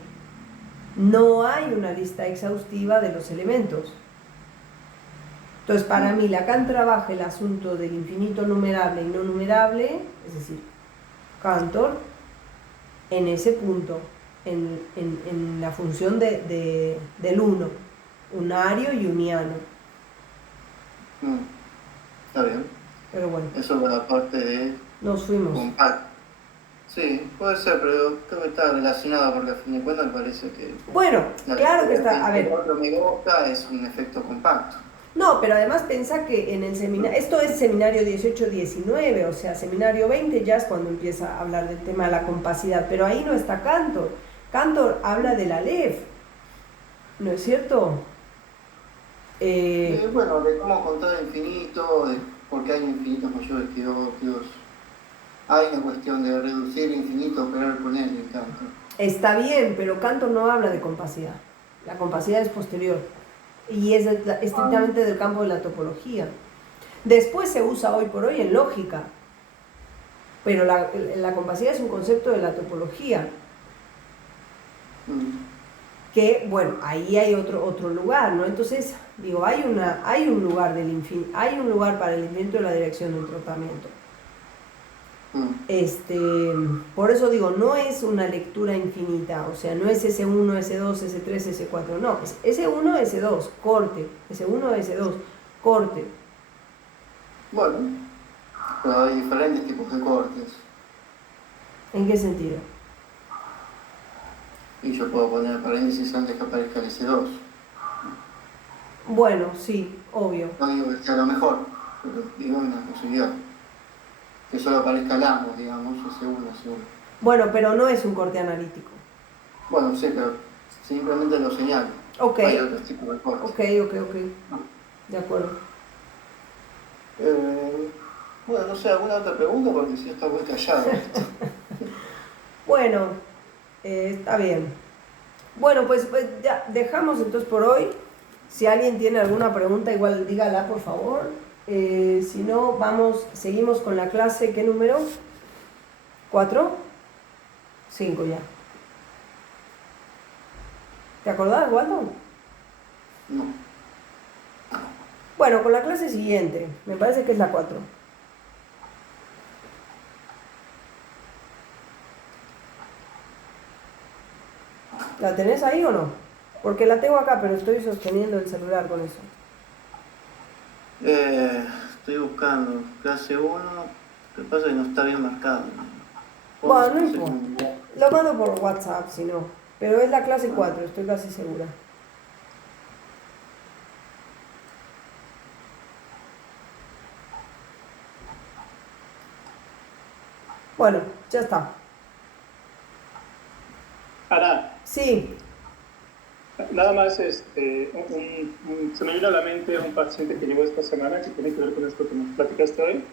no hay una lista exhaustiva de los elementos. Entonces, para mí, Lacan trabaja el asunto del infinito numerable y no numerable, es decir, Cantor, en ese punto, en la función del uno, unario y uniano. Está bien. Pero bueno. Eso por la parte de... Nos fuimos. Compacto. Sí, puede ser, pero creo que está relacionado porque a fin de cuentas me parece que... Bueno, claro que está, a ver... El otro megaocta es un efecto compacto. No, pero además pensá que en el seminario, esto es seminario 18-19, o sea, seminario 20 ya es cuando empieza a hablar del tema de la compacidad, pero ahí no está Cantor. Cantor habla del Aleph, ¿no es cierto? Bueno, de cómo contar infinito, de por qué hay infinitos mayores que otros. Hay una cuestión de reducir el infinito, operar con él en Cantor. Está bien, pero Cantor no habla de compacidad. La compacidad es posterior y es estrictamente del campo de la topología. Después se usa hoy por hoy en lógica, pero la compacidad es un concepto de la topología. Que, bueno, ahí hay otro lugar, ¿no? Entonces, digo, hay un lugar hay un lugar para el invento de la dirección del tratamiento. Por eso digo, no es una lectura infinita, o sea, no es S1, S2, S3, S4, no, es S1, S2, corte, S1, S2, corte. Bueno, pero hay diferentes tipos de cortes. ¿En qué sentido? Y yo puedo poner paréntesis antes que aparezca el S2. Bueno, sí, obvio. No digo que sea lo mejor, pero digo una posibilidad. Que solo aparezca el ambos, digamos, S1, S1. Bueno, pero no es un corte analítico. Bueno, sí, pero simplemente lo señalo. Ok. Hay otros tipos de cortes. Ok. De acuerdo. Bueno, no sé, ¿alguna otra pregunta? Porque si está muy callado. Bueno, está bien. Bueno, pues ya dejamos entonces por hoy. Si alguien tiene alguna pregunta, igual dígala, por favor. Si no, seguimos con la clase. ¿Qué número? ¿4? 5 ya. ¿Te acordás, Waldo? No. Bueno, con la clase siguiente. Me parece que es la 4. ¿La tenés ahí o no? Porque la tengo acá, pero estoy sosteniendo el celular con eso. Estoy buscando clase 1. Lo que pasa es que no está bien marcado. Bueno, no importa. Lo mando por WhatsApp, si no. Pero es la clase 4, estoy casi segura. Bueno, ya está. Ana, Sí. nada más se me vino a la mente un paciente que llegó esta semana que tiene que ver con esto que nos platicaste hoy,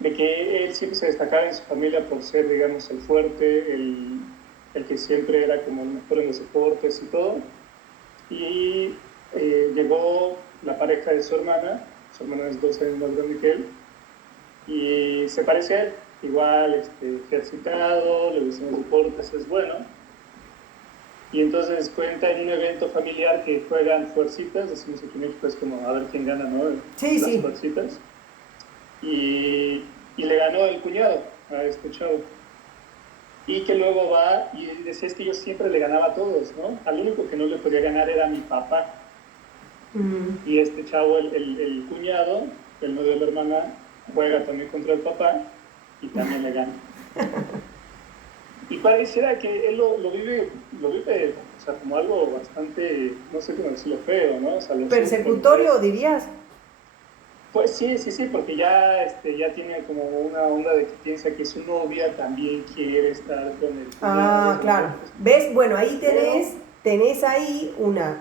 de que él siempre se destacaba en su familia por ser, digamos, el fuerte, el que siempre era como el mejor en los deportes y todo. Y llegó la pareja de su hermana es 2 años más grande que él, y se parece a él, igual, ejercitado, le gustan los deportes, es bueno. Y entonces cuenta en un evento familiar que juegan fuercitas, decimos aquí en México, es como a ver quién gana, ¿no? Sí, las sí. Fuercitas. Y le ganó el cuñado a este chavo. Y que luego va y decía, es que yo siempre le ganaba a todos, ¿no? Al único que no le podía ganar era a mi papá. Y este chavo, el cuñado, el novio de la hermana, juega también contra el papá y también le gana. Y pareciera que él lo vive, o sea, como algo bastante, no sé cómo decirlo, feo, ¿no? O sea, ¿Persecutorio dirías? Pues sí, porque ya tiene como una onda de que piensa que su novia también quiere estar con él. Claro. ¿Ves? Bueno, ahí tenés ahí una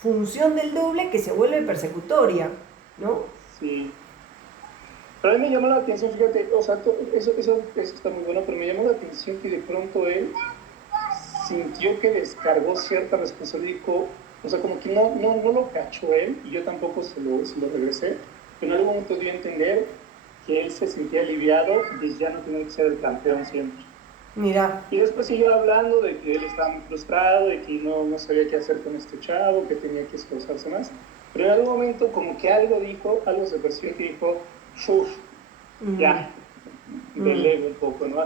función del doble que se vuelve persecutoria, ¿no? Sí. Pero a mí me llamó la atención, fíjate, o sea, eso está muy bueno, pero me llamó la atención que de pronto él sintió que descargó cierta responsabilidad, dijo, o sea, como que no lo cachó él, y yo tampoco se lo regresé, pero en algún momento dio a entender que él se sentía aliviado y ya no tenía que ser el campeón siempre. Mira. Y después siguió hablando de que él estaba muy frustrado, de que no sabía qué hacer con este chavo, que tenía que esforzarse más. Pero en algún momento como que algo dijo, algo se percibió que dijo, uff, ya, delego un poco, ¿no?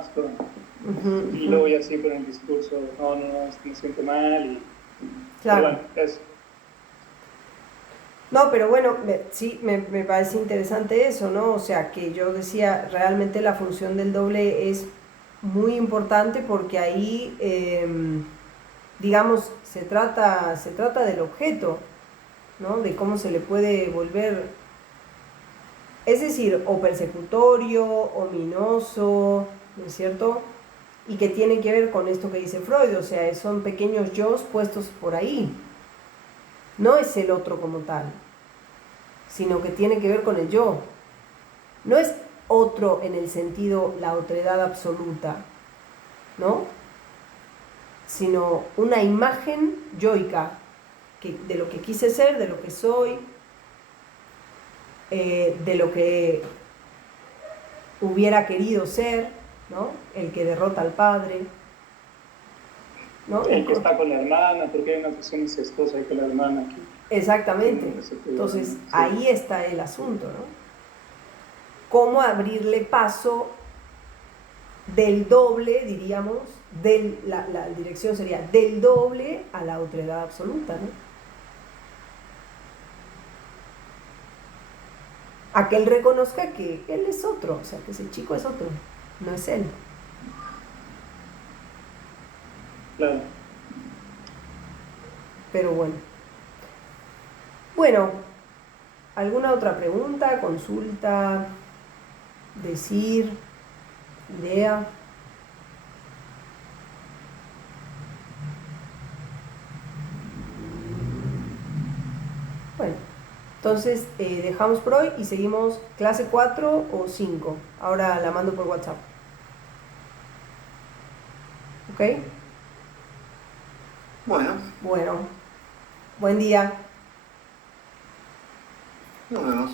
Y luego ya sí con el discurso, no, esto me siente mal. Y, claro. Pero bueno, eso. No, pero bueno, sí, me parece interesante eso, ¿no? O sea, que yo decía, realmente la función del doble es muy importante porque ahí, digamos, se trata del objeto, ¿no? De cómo se le puede volver, es decir, o persecutorio, ominoso, ¿no es cierto? Y que tiene que ver con esto que dice Freud, o sea, son pequeños yos puestos por ahí. No es el otro como tal, sino que tiene que ver con el yo. No es otro en el sentido la otredad absoluta, ¿no? Sino una imagen yoica de lo que quise ser, de lo que soy, de lo que hubiera querido ser, ¿no? El que derrota al padre, ¿no? El que está con la hermana, porque hay una cuestión incestuosa ahí con la hermana. Exactamente. Entonces, ahí está el asunto, ¿no? Cómo abrirle paso del doble, diríamos, la dirección sería del doble a la otredad absoluta, ¿no? A que él reconozca que él es otro, o sea, que ese chico es otro, no es él. Claro. Pero bueno. Bueno, ¿alguna otra pregunta, consulta, decir, idea? Bueno, entonces dejamos por hoy y seguimos clase 4 o 5. Ahora la mando por WhatsApp. ¿Ok? Bueno, Buen día. nos vemos.